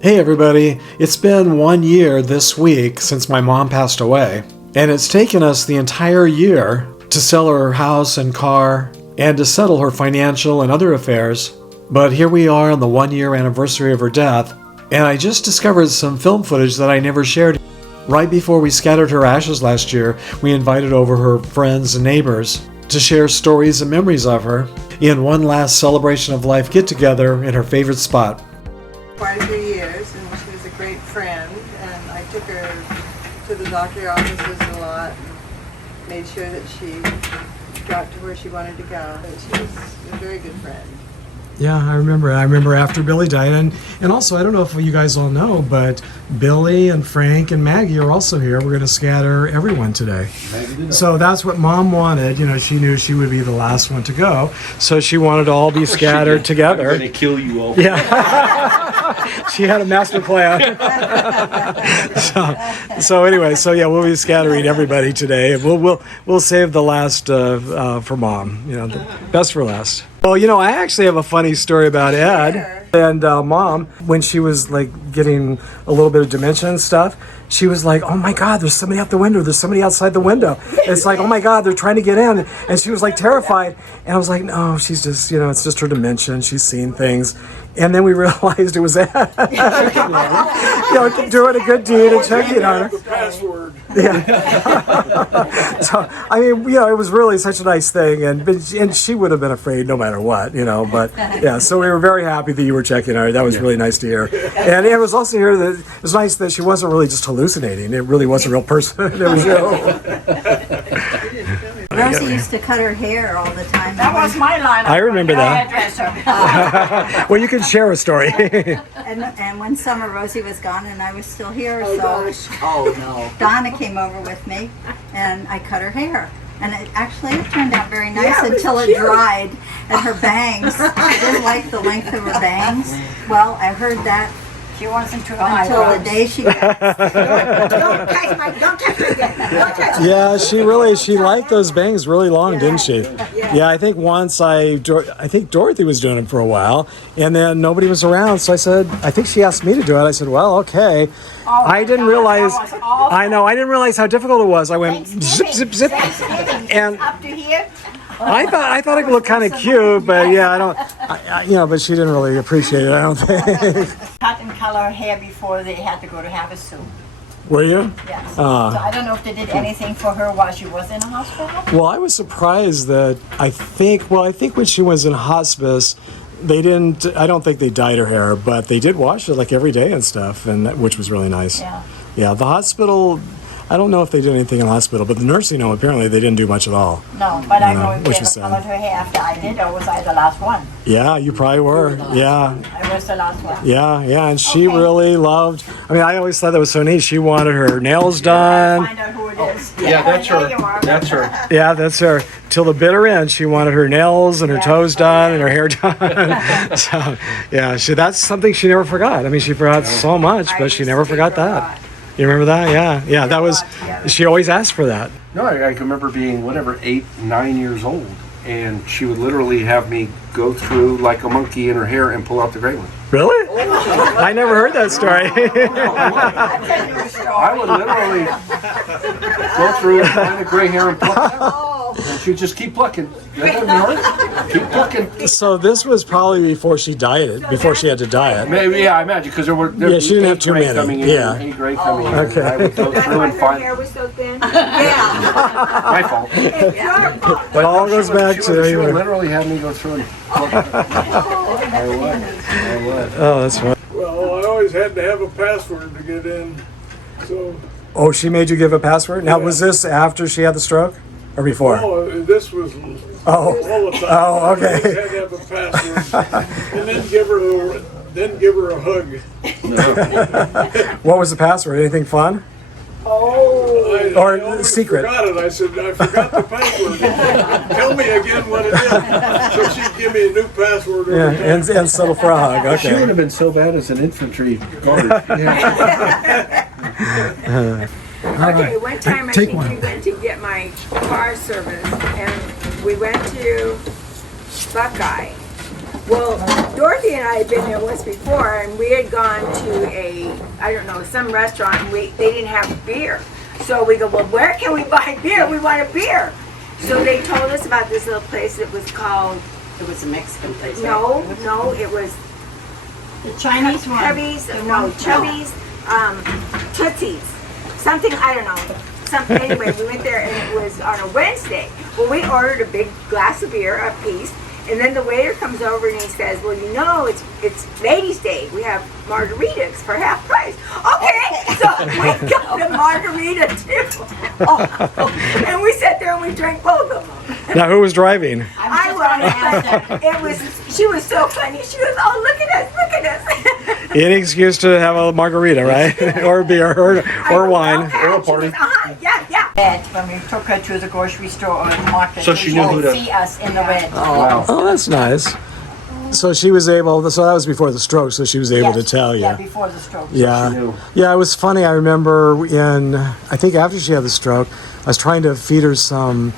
Hey everybody, it's been 1 year this week since my mom passed away, and it's taken us the entire year to sell her house and car and to settle her financial and other affairs. But here we are on the 1 year anniversary of her death, and I just discovered some film footage that I never shared. Right before we scattered her ashes last year, we invited over her friends and neighbors to share stories and memories of her in one last celebration of life get-together in her favorite spot. Quite a few years, and she was a great friend, and I took her to the doctor's offices a lot and made sure that she got to where she wanted to go. She was a very good friend. Yeah, I remember after Billy died, and also, I don't know if you guys all know, but Billy and Frank and Maggie are also here. We're going to scatter everyone today. So that's what Mom wanted. You know, she knew she would be the last one to go, so she wanted to all be scattered together. I'm going to kill you all. Yeah. She had a master plan. so anyway, yeah, we'll be scattering everybody today. We'll save the last for Mom. You know, the best for last. Well, you know, I actually have a funny story about Ed and Mom. When she was like getting a little bit of dementia and stuff, she was like, "Oh my God, there's somebody out the window. There's somebody outside the window." It's like, "Oh my God, they're trying to get in," and she was like terrified. And I was like, "No, she's just, you know, it's just her dementia. And she's seen things." And then we realized it was Ed. You know, doing a good deed and checking on her. Password. Yeah. So I mean, you know, it was really such a nice thing, and she would have been afraid no matter what, you know. But yeah, so we were very happy that you were checking on her. That was really nice to hear, and it was also here that it was nice that she wasn't really just hallucinating. It really was a real person. It was Rosie used to cut her hair all the time. That was my line. I remember that. Well, you can share a story. And one summer Rosie was gone and I was still here, Donna came over with me and I cut her hair. And it turned out very nice until it dried. And her bangs, she didn't like the length of her bangs. Well, I heard that She wasn't too high. until the day she died. Don't touch my, don't touch me again. Don't touch me. Yeah, she liked those bangs really long, didn't she? Yeah, I think once I think Dorothy was doing them for a while, and then nobody was around, so I think she asked me to do it. I said, well, okay. Oh I didn't realize, that was awful. I know, I didn't realize how difficult it was. I went zip, zip, zip, and Up to here. I thought it looked kind of cute, but yeah, you know, but she didn't really appreciate it, I don't think. Cut and color her hair before they had to go to have a suit. Were you? Yes. So I don't know if they did anything for her while she was in the hospital. Well, I was surprised that I think when she was in hospice, they didn't, I don't think they dyed her hair, but they did wash it like every day and stuff, which was really nice. Yeah. Yeah, the hospital, I don't know if they did anything in the hospital, but the nursing home, apparently they didn't do much at all. No, but I know if which they was ever colored her hair after I did, or was I the last one? Yeah, you probably were. Yeah. I was the last one. Yeah, and she Okay. really loved, I mean, I always thought that was so neat. She wanted her nails done. Find out who it is. Yeah, that's there her. you are. That's her. Yeah, that's her. Till the bitter end, she wanted her nails and her toes done and her hair done. So, yeah, that's something she never forgot. I mean, she forgot so much, but she never forgot that. You remember that? Yeah, that was, she always asked for that. No, I can remember being, 8, 9 years old, and she would literally have me go through like a monkey in her hair and pull out the gray one. Really? I never heard that story. I would literally go through and find the gray hair and pluck it out. And she'd just keep plucking. Keep plucking. So this was probably before she dieted, before she had to diet. Maybe, yeah, I imagine, because there Yeah, she didn't have too many. Coming in, Yeah. 8 gray coming in. Okay. I would go through and find. was so thin. My fault. It all goes back She would to, literally have me go through and pluck it. I would. oh, that's fun. Well, I always had to have a password to get in, so. Oh, she made you give a password? Now, was this after she had the stroke or before? Oh, this was all the time. Oh, okay. I always had to have a password, and then give her a hug. What was the password? Anything fun? I always secret. forgot it. I said, I forgot the password. Tell me again what it is. So she'd give me a new password. Yeah, and settle for a hug. She would Okay. have been so bad as an infantry guard. Yeah. Okay, one time I Take think one. we went to get my car service, and we went to Buckeye, Well, Dorothy and I had been there once before, and we had gone to some restaurant, and they didn't have beer. So we go, well, where can we buy beer? We want a beer. So they told us about this little place that was called. It was a Mexican place. No, it was The Chinese one. Chubby's, Tootsie's, something, I don't know. Anyway, we went there and it was on a Wednesday. Well, we ordered a big glass of beer, a piece, and then the waiter comes over and he says, well, you know, it's Ladies' Day. We have margaritas for half price. Okay, so we got a margarita too. And we sat there and we drank both of them. Now, who was driving? I was. She was so funny. She was, oh, look at us. Any excuse to have a margarita, right? Or beer, or wine. Or a party. Yeah. Red, when we took her to the grocery store or the market, So she knew who to- see us in the red. Wow. Oh, that's nice. So she was able, so that was before the stroke, so she was able to tell you. Yeah, before the stroke. Yeah. She knew. Yeah, it was funny. I remember I think after she had the stroke, I was trying to feed her some,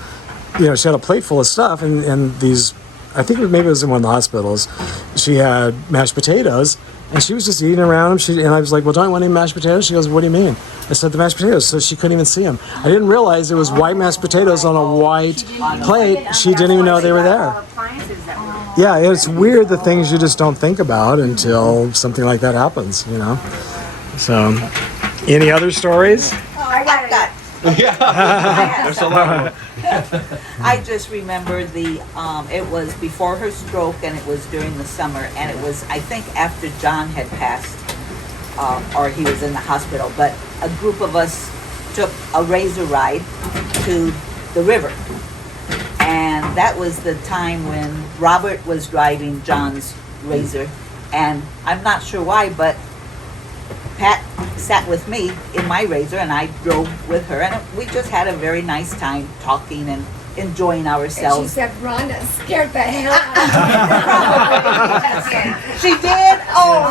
she had a plate full of stuff and these, I think maybe it was in one of the hospitals, she had mashed potatoes and she was just eating around them. And I was like, well, don't you want any mashed potatoes? She goes, what do you mean? I said, the mashed potatoes. So she couldn't even see them. I didn't realize it was white mashed potatoes on a white plate. She didn't even know they were there. Yeah, it's weird the things you just don't think about until something like that happens, So, any other stories? I got that. Yeah. There's a lot of I just remember it was before her stroke and it was during the summer and it was, I think, after John had passed or he was in the hospital, but a group of us took a razor ride to the river. And that was the time when Robert was driving John's razor. And I'm not sure why, but Pat sat with me in my razor and I drove with her. And we just had a very nice time talking and enjoying And she ourselves. said, Rhonda scared the hell out of me. She did? Oh,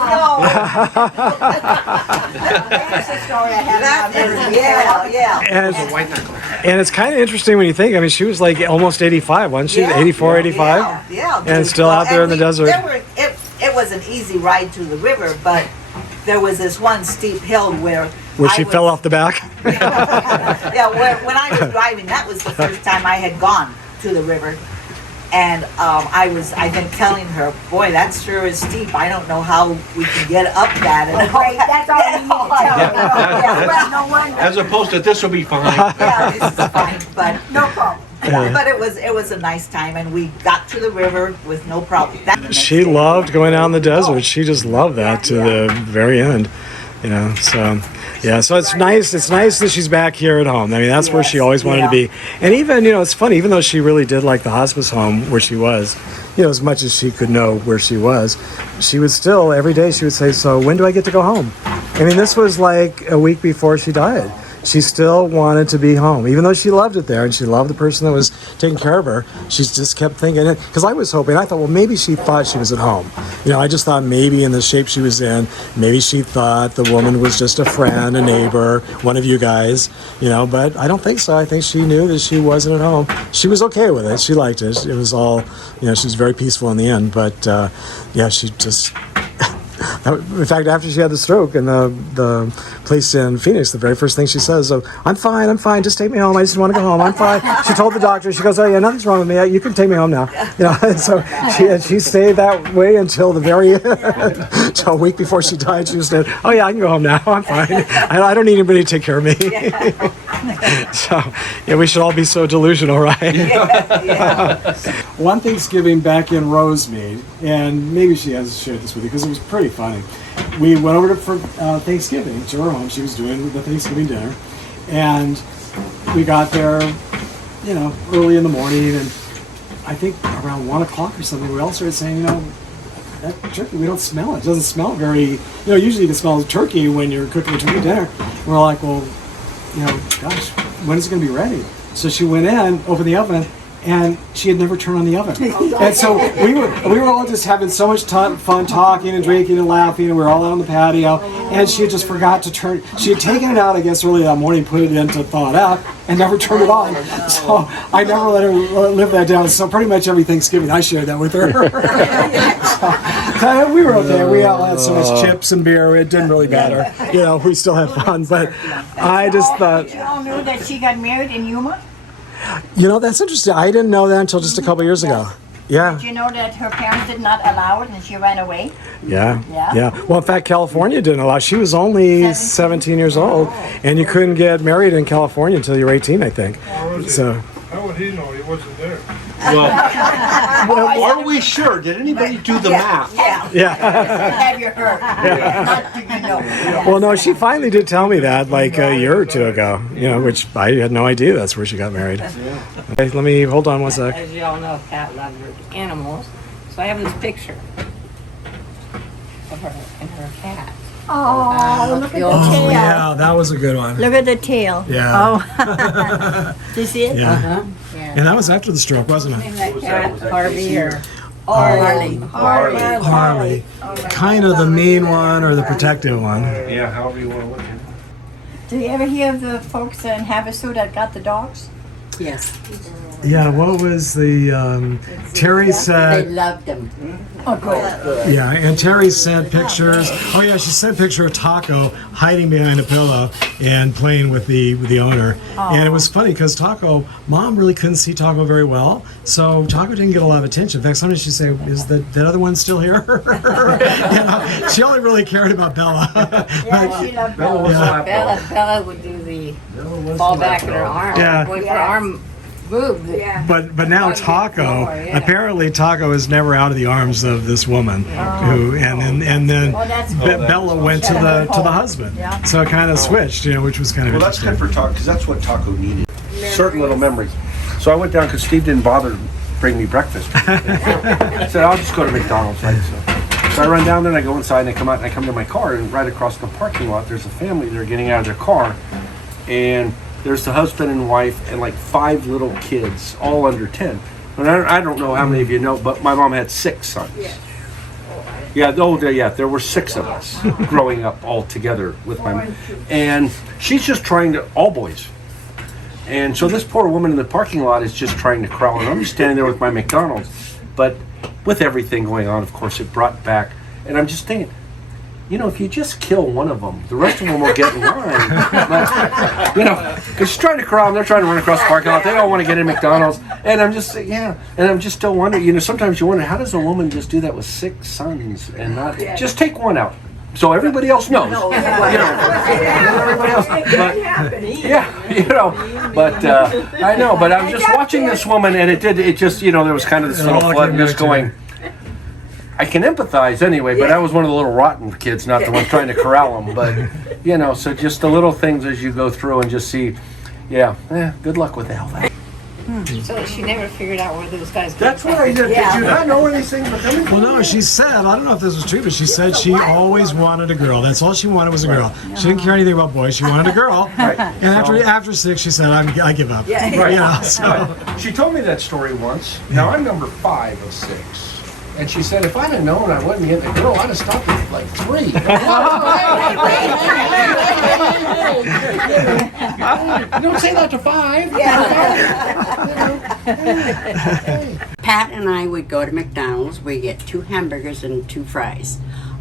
That's a story I have no. not heard. Yeah. And it's kind of interesting when you think, I mean, she was like almost 85, wasn't she? 84, 85? Yeah. And still out there in the desert. It was an easy ride to the river, but there was this one steep hill where She fell off the back? Yeah, when I was driving, that was the first time I had gone to the river. And I've been telling her, boy, that sure is steep. I don't know how we can get up that. And Great, that's all you need to tell me. Well, no wonder. As opposed to this will be fine. Yeah, this is fine, but No problem. but it was a nice time, and we got to the river with no problem. She loved going out in the desert. She just loved that to the very end, so yeah, so it's nice that she's back here at home. I mean, that's where she always wanted to be. And even, it's funny, even though she really did like the hospice home where she was, as much as she could know where she was, she would still, every day she would say, so when do I get to go home? I mean, this was like a week before she died. She still wanted to be home, even though she loved it there and she loved the person that was taking care of her. She just kept thinking it, because I was hoping, I thought, well, maybe she thought she was at home. I just thought maybe in the shape she was in, maybe she thought the woman was just a friend, a neighbor, one of you guys, but I don't think so. I think she knew that she wasn't at home. She was okay with it. She liked it. It was all, she was very peaceful in the end, but she just... In fact, after she had the stroke in the place in Phoenix, the very first thing she says, I'm fine, just take me home. I just want to go home. I'm fine. She told the doctor, she goes, oh yeah, nothing's wrong with me. You can take me home now. And so she stayed that way until the very end, until a week before she died. She just said, oh yeah, I can go home now. I'm fine. I don't need anybody to take care of me. So, yeah, we should all be so delusional, right? Yeah. One Thanksgiving back in Rosemead, and maybe she has shared this with you because it was pretty funny. We went over for Thanksgiving to her home. She was doing the Thanksgiving dinner, and we got there, early in the morning, and I think around 1 o'clock or something, we all started saying, that turkey, we don't smell it. It doesn't smell very, usually you can smell turkey when you're cooking a turkey dinner. And we're like, well, gosh, when is it going to be ready? So she went in, opened the oven, and she had never turned on the oven. And so we were all just having so much fun talking and drinking and laughing, and we were all out on the patio, and she had just forgot to turn. She had taken it out, I guess, early that morning, put it in to thaw it out, and never turned it on. So I never let her live that down. So pretty much every Thanksgiving I shared that with her. So, we were okay. We all had so much chips and beer. It didn't really matter. You know, we still had fun. But I just thought, You all knew that she got married in Yuma? you know, that's interesting. I didn't know that until just a couple years ago. Yeah. Did you know that her parents did not allow it and she ran away? Yeah. Yeah? Yeah. Well, in fact, California didn't allow. She was only 17 years old, and you couldn't get married in California until you were 18, I think. So. How would he know he wasn't there? Well, are we sure? Did anybody do the math? Yeah. Have you heard? Not do you know. Well, no, she finally did tell me that like a year or two ago, you know, which I had no idea that's where she got married. Okay, let me, hold on one sec. As you all know, Pat loves her animals. So I have this picture of her and her cat. Oh, look at the Oh, tail. yeah, that was a good one. Look at the tail. Yeah. Oh. Do you see it? Yeah. And that was after the stroke, wasn't it? Name that cat Harvey or Harley. Kind of the mean one or the protective one. Yeah, however you want to look at it. Do you ever hear of the folks in Havasu that got the dogs? Yes, Yeah, what was the, Terry they said, loved them. Oh, good. yeah, and Terry sent pictures. Oh yeah, she sent a picture of Taco hiding behind a pillow and playing with the owner. And it was funny because Taco, Mom really couldn't see Taco very well, so Taco didn't get a lot of attention. In fact, sometimes she'd say, "Is that other one still here?" You know, she only really cared about Bella. Yeah, she loved Bella. Yeah. Bella would do the fall back in her arm. Yeah. Boy, if her arm moved. Yeah. But now Taco, apparently Taco is never out of the arms of this woman, who and then Oh, that's Bella went to the husband, Yeah. so it kind of switched, you know, which was kind of Well, that's interesting. good for Taco, because that's what Taco needed. Certain little memories. So I went down because Steve didn't bother to bring me breakfast. I said, I'll just go to McDonald's, right? So I run down there and I go inside and I come out and I come to my car, and right across the parking lot there's a family. They're getting out of their car, and there's the husband and wife and like 5 little kids, all under 10. And I don't know how many of you know, but my mom had 6 sons. Yeah, there were 6 of us growing up all together with my mom. And she's just trying to, all boys. And so this poor woman in the parking lot is just trying to crawl, and I'm just standing there with my McDonald's. But with everything going on, of course, it brought back, and I'm just thinking, you know, if you just kill one of them, the rest of them will get in line. But, you know, because she's trying to crawl, and they're trying to run across the parking lot. They all want to get in McDonald's. And I'm just, and I'm just still wondering, you know, sometimes you wonder, how does a woman just do that with 6 sons and not, just take one out. So everybody else knows. You know, everybody else. But, yeah, you know, but I know, but I was just watching this woman, and it just, you know, there was kind of this little flood just going, I can empathize anyway, but I was one of the little rotten kids, not the one trying to corral them. But, you know, so just the little things as you go through and just see, good luck with all that. So she never figured out where those guys came That's what I did. Did you not know where these things were coming from? Well, no, she said, I don't know if this was true, but she said she always wanted a girl. That's all she wanted was a girl. She didn't care anything about boys. She wanted a girl. And after 6, she said, I give up. Right. You know, so. She told me that story once. Now I'm number 5 of 6. And she said, if I'd have known I wasn't getting a girl, I'd have stopped at like 3. You don't say that to 5. Pat and I would go to McDonald's. We get 2 hamburgers and 2 fries.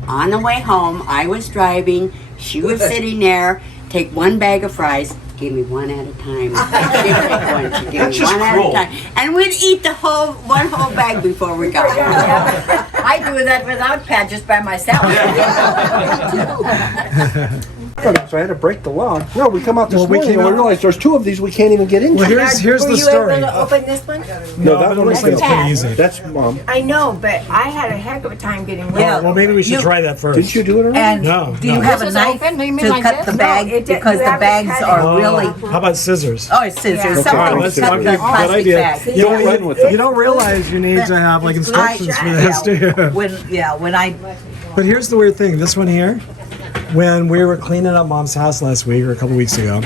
On the way home, I was driving. She was sitting there. Take 1 bag of fries. Give me 1 at a time. She'd take 1. She'd give me 1 at a time. And we'd eat one whole bag before we got home. I do that without Pat, just by myself. So I had to break the law. No, we come out this morning came and we out- realized there's 2 of these we can't even get into. Well, here's the story. Open this one? No, that but it one looks is like it's good. pretty easy. That's Mom. I know, but I had a heck of a time getting rid of it. Well, maybe we should try that first. Didn't you do it already? And No. do you no. have a This is knife open? You mean to like cut this? the No, bag? it did- Because you the have to bags cut it. are Oh, really... How about scissors? Oh, it's scissors. Yeah. Something Okay, let's cut okay, the good plastic idea. bag. You don't, run with it. you don't realize you need to have like instructions for this, do you? When I... But here's the weird thing. This one here, when we were cleaning up Mom's house last week or a couple weeks ago,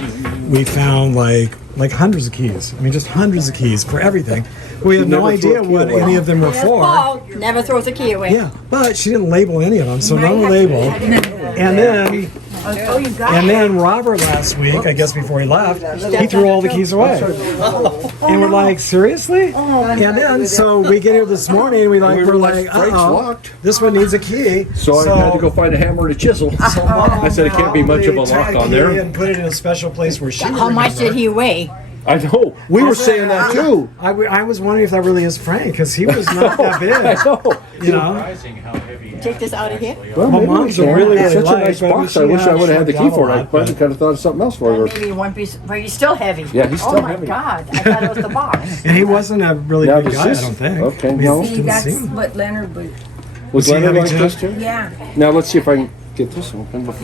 we found like like hundreds of keys. I mean, just hundreds of keys for everything. We had no never threw a idea key what away. any of them were Yes, for. Paul never throws a key away. Yeah, but she didn't label any of them, so none were labeled. And then, Oh, you got and then Robert last week, I guess before he left, he threw all the keys away. And we're like, seriously? And then, so we get here this morning, and we're like, Frank's uh-oh, locked. this one needs a key. So I had to go find a hammer and a chisel. So Mom I said it can't be much of a probably lock tied on the there. key and put it in a special place where she How much did he weigh? I know. We were saying that too. I was wondering if that really is Frank, because he was not that big. I know. You know? Take this out of here? Well, Well, maybe Mom's we a can. really, It's really such a light, nice but box. she I wish I would have had the key shrunk for down a it. I lot, probably but- could have thought of something else for her. Maybe he won't be, but he's still heavy. Yeah, he's still Oh my heavy. God, I thought it was the box. And he wasn't a really Now, big does guy, this- I don't think. okay, I mean, no. it See, didn't that's seem- what Leonard would. Was he Leonard heavy like too? this too? Yeah. Now let's see if I can get this open before.